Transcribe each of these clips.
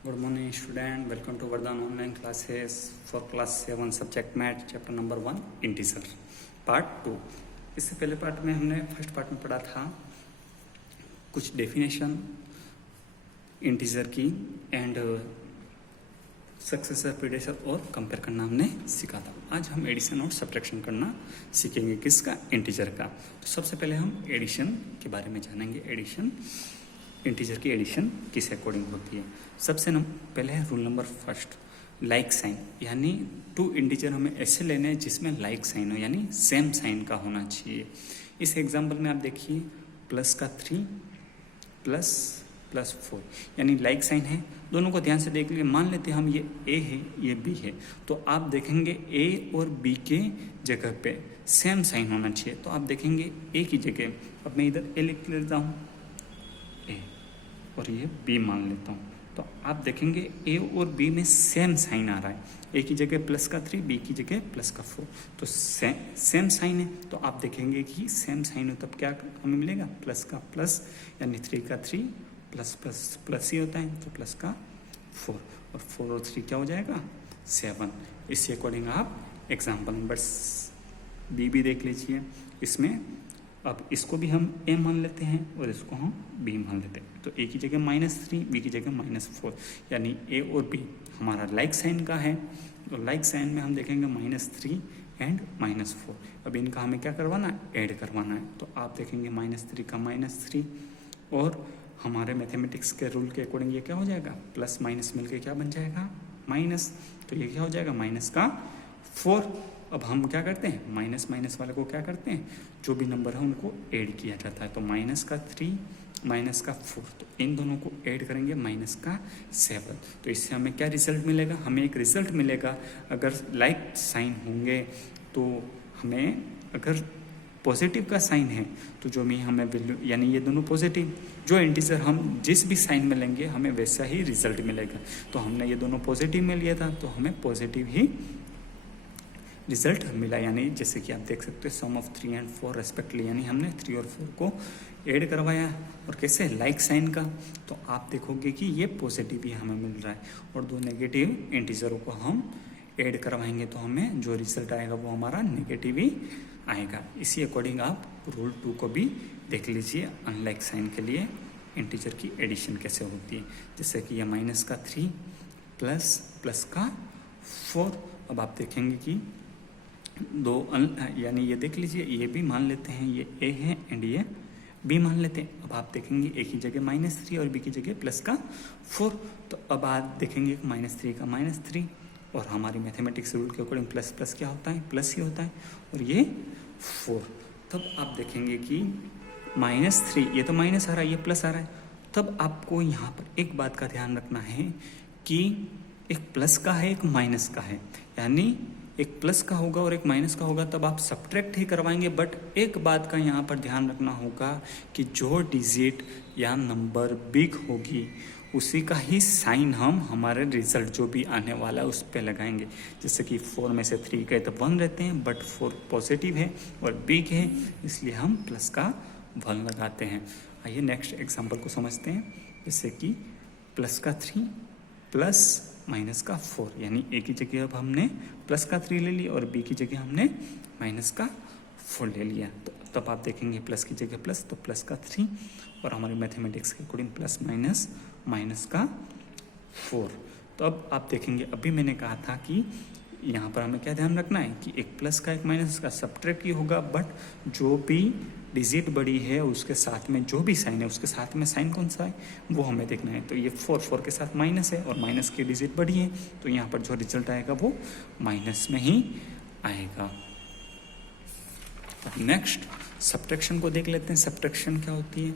Good morning student, welcome to Vardhan online classes for class 7 subject math chapter number 1 integer part 2। इससे पहले part में हमने first part में पढ़ा था कुछ डेफिनेशन इंटीजर की एंड सक्सेसर प्रीडेसेसर और कंपेयर करना हमने सीखा था। आज हम एडिशन और सब्ट्रैक्शन करना सीखेंगे, किसका? इंटीजर का। तो सबसे पहले हम एडिशन के बारे में जानेंगे। एडिशन, इंटीजर की एडिशन किस अकॉर्डिंग होती है। सबसे पहले है rule number first, like sign, यानी टू इंटीजर हमें ऐसे लेने हैं जिसमें लाइक साइन हो, यानी सेम साइन का होना चाहिए। इस एग्जांपल में आप देखिए प्लस का 3 प्लस प्लस 4, यानी लाइक साइन है। दोनों को ध्यान से देख लीजिए। मान लेते हैं हम ये ए है ये बी है, तो आप देखेंगे ए और बी के जगह पे सेम साइन होना चाहिए। तो आप देखेंगे ए की जगह, अब मैं इधर ए लिख लेता हूँ ए और ये बी मान लेता हूँ, तो आप देखेंगे ए और बी में सेम साइन आ रहा है। ए की जगह प्लस का 3, बी की जगह प्लस का 4, तो सेम साइन है। तो आप देखेंगे कि सेम साइन हो तब क्या हमें मिलेगा? प्लस का प्लस, यानी 3 का 3 प्लस प्लस प्लस ही होता है, तो प्लस का 4 और 4 और 3 क्या हो जाएगा? 7। इसी अकॉर्डिंग आप एग्जाम्पल नंबर बी भी देख लीजिए। इसमें अब इसको भी हम ए मान लेते हैं और इसको हम बी मान लेते हैं। तो ए की जगह -3, बी की जगह -4, यानी ए और बी हमारा लाइक साइन का है। तो लाइक साइन में हम देखेंगे -3 एंड -4। अब इनका हमें क्या करवाना है? ऐड करवाना है। तो आप देखेंगे -3 का -3 और हमारे मैथमेटिक्स के रूल के अकॉर्डिंग ये क्या हो जाएगा? प्लस माइनस मिलके क्या बन जाएगा? माइनस। तो ये क्या हो जाएगा? माइनस का 4। अब हम क्या करते हैं? माइनस माइनस वाले को क्या करते हैं? जो भी नंबर है उनको ऐड किया जाता है। तो माइनस का 3 माइनस का 4, तो इन दोनों को ऐड करेंगे माइनस का 7। तो इससे हमें क्या रिजल्ट मिलेगा? हमें एक रिजल्ट मिलेगा। अगर लाइक साइन होंगे तो हमें, अगर पॉजिटिव का साइन है तो जो भी हमें वैल्यू, यानी ये दोनों पॉजिटिव, जो इंटीजर हम जिस भी साइन में लेंगे हमें वैसा ही रिजल्ट मिलेगा। तो हमने ये दोनों पॉजिटिव में लिया था तो हमें पॉजिटिव ही रिजल्ट मिला। यानी जैसे कि आप देख सकते हो सम ऑफ 3 एंड 4 रेस्पेक्टली, यानी हमने 3 और 4 को ऐड करवाया और कैसे? लाइक साइन का। तो आप देखोगे कि ये पॉजिटिव ही हमें मिल रहा है और दो नेगेटिव इंटीजरों को हम ऐड करवाएंगे तो हमें जो रिजल्ट आएगा वो हमारा नेगेटिव ही आएगा। इसी अकॉर्डिंग आप रूल 2 को भी देख लीजिए, अनलाइक साइन के लिए इंटीजर की एडिशन कैसे होती है। जैसे कि ये माइनस का 3 प्लस प्लस का 4। अब आप देखेंगे कि दो यानी ये देख लीजिए, ये भी मान लेते हैं ये ए है एंड ये बी मान लेते हैं। अब आप देखेंगे ए की जगह -3 और बी की जगह प्लस का 4। तो अब आप देखेंगे -3 का -3 और हमारी मैथमेटिक्स रूल के अकॉर्डिंग प्लस प्लस क्या होता है? प्लस ही होता है और ये 4। तब आप देखेंगे कि -3, ये तो माइनस आ रहा है, ये प्लस आ रहा है। तब आपको यहाँ पर एक बात का ध्यान रखना है कि एक प्लस का है एक माइनस का है, यानी एक प्लस का होगा और एक माइनस का होगा, तब आप सब्ट्रैक्ट ही करवाएंगे। बट एक बात का यहाँ पर ध्यान रखना होगा कि जो डिजिट या नंबर बिग होगी उसी का ही साइन हम हमारे रिजल्ट जो भी आने वाला है उस पर लगाएंगे। जैसे कि 4 में से 3 गए तो 1 रहते हैं, बट 4 पॉजिटिव है और बिग है इसलिए हम प्लस का 1 लगाते हैं। आइए नेक्स्ट एग्जाम्पल को समझते हैं। जैसे कि प्लस का 3 प्लस माइनस का 4, यानी ए की जगह अब हमने प्लस का 3 ले लिया और बी की जगह हमने माइनस का 4 ले लिया। तो तब आप देखेंगे प्लस की जगह प्लस, तो प्लस का 3 और हमारे मैथमेटिक्स के अकॉर्डिंग प्लस माइनस माइनस का 4। तो अब आप देखेंगे, अभी मैंने कहा था कि यहाँ पर हमें क्या ध्यान रखना है कि एक प्लस का एक माइनस का सब्ट्रैक्ट ही होगा, बट जो भी डिजिट बड़ी है उसके साथ में जो भी साइन है उसके साथ में साइन कौन सा है वो हमें देखना है। तो ये 4 के साथ माइनस है और माइनस की डिजिट बड़ी है, तो यहाँ पर जो रिजल्ट आएगा वो माइनस में ही आएगा। अब नेक्स्ट सब्ट्रैक्शन को देख लेते हैं। सब्ट्रैक्शन क्या होती है?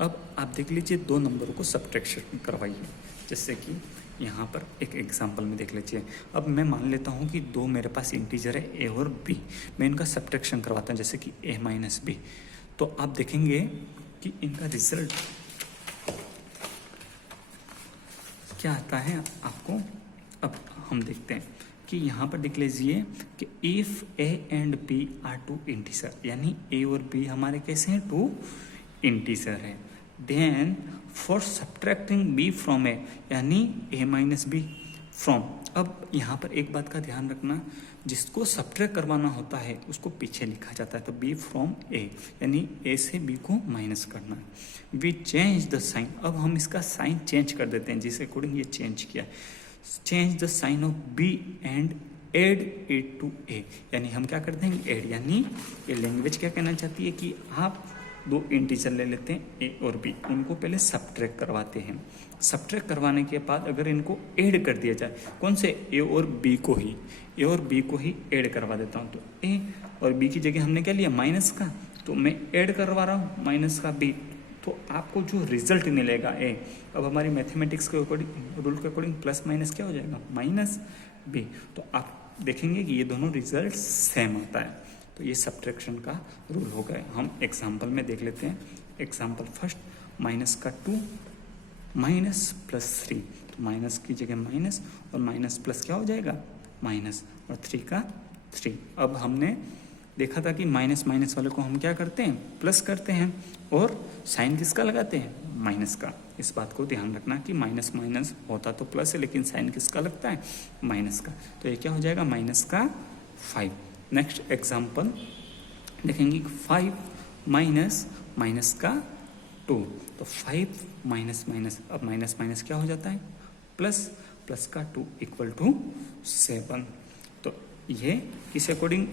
अब आप देख लीजिए, दो नंबरों को सब्ट्रैक्शन करवाइए। जैसे कि यहाँ पर एक एग्जांपल में देख लीजिए। अब मैं मान लेता हूँ कि दो मेरे पास इंटीजर है ए और बी, मैं इनका सब्ट्रैक्शन करवाता हूँ जैसे कि a माइनस बी। तो आप देखेंगे कि इनका रिजल्ट क्या आता है आपको। अब हम देखते हैं कि यहाँ पर देख लीजिए कि if A and B are two integer, यानी ए और बी हमारे कैसे हैं? टू इंटीजर है। Then for subtracting B from A, यानी ए माइनस बी फ्रॉम। अब यहाँ पर एक बात का ध्यान रखना, जिसको सब्ट्रैक्ट करवाना होता है उसको पीछे लिखा जाता है, तो बी फ्रॉम ए, यानी ए से बी को माइनस करना है। वी चेंज द साइन, अब हम इसका साइन चेंज कर देते हैं जिस अकॉर्डिंग ये चेंज किया। Change the sign of B and add it to A, यानी हम क्या करते हैं एड, यानी ये लैंग्वेज क्या कहना चाहती है कि आप दो इंटीजर ले लेते हैं ए और बी, इनको पहले सब्ट्रैक्ट करवाते हैं। सब्ट्रैक्ट करवाने के बाद अगर इनको ऐड कर दिया जाए, कौन से, ए और बी को ही, ए और बी को ही ऐड करवा देता हूँ। तो ए और बी की जगह हमने क्या लिया माइनस का, तो मैं ऐड करवा रहा हूँ माइनस का बी, तो आपको जो रिजल्ट मिलेगा ए, अब हमारी मैथमेटिक्स के अकॉर्डिंग, रूल के अकॉर्डिंग प्लस माइनस क्या हो जाएगा माइनस बी, तो आप देखेंगे कि ये दोनों रिजल्ट सेम आता है। तो ये सब्ट्रैक्शन का रूल हो गया। हम एग्जाम्पल में देख लेते हैं। एग्जाम्पल फर्स्ट, माइनस का 2 माइनस प्लस 3, तो माइनस की जगह माइनस और माइनस प्लस क्या हो जाएगा माइनस, और 3 का 3। अब हमने देखा था कि माइनस माइनस वाले को हम क्या करते हैं प्लस करते हैं, और साइन किसका लगाते हैं माइनस का। इस बात को ध्यान रखना कि माइनस माइनस होता तो प्लस है, लेकिन साइन किसका लगता है माइनस का, तो ये क्या हो जाएगा माइनस का 5। नेक्स्ट एग्जाम्पल देखेंगे 5 माइनस माइनस का 2, तो 5 माइनस माइनस, अब माइनस माइनस क्या हो जाता है प्लस, प्लस का 2 इक्वल टू 7। तो ये किस अकॉर्डिंग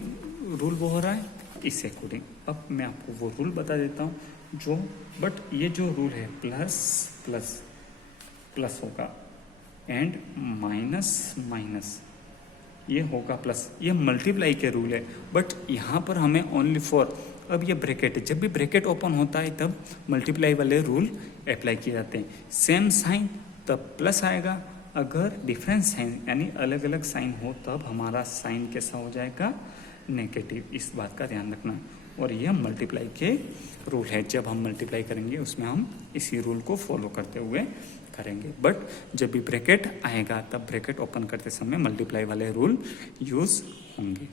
रूल वो हो रहा है, इस अकॉर्डिंग। अब मैं आपको वो रूल बता देता हूँ जो, बट ये जो रूल है प्लस प्लस प्लस होगा एंड माइनस माइनस ये होगा प्लस, ये मल्टीप्लाई के रूल है। बट यहाँ पर हमें ओनली फॉर, अब ये ब्रैकेट है, जब भी ब्रैकेट ओपन होता है तब मल्टीप्लाई वाले रूल अप्लाई किए जाते हैं। सेम साइन तब प्लस आएगा, अगर डिफरेंट साइन यानी अलग अलग साइन हो तब हमारा साइन कैसा हो जाएगा नेगेटिव, इस बात का ध्यान रखना। और ये मल्टीप्लाई के रूल है, जब हम मल्टीप्लाई करेंगे उसमें हम इसी रूल को फॉलो करते हुए करेंगे। बट जब भी ब्रैकेट आएगा तब ब्रैकेट ओपन करते समय मल्टीप्लाई वाले रूल यूज होंगे।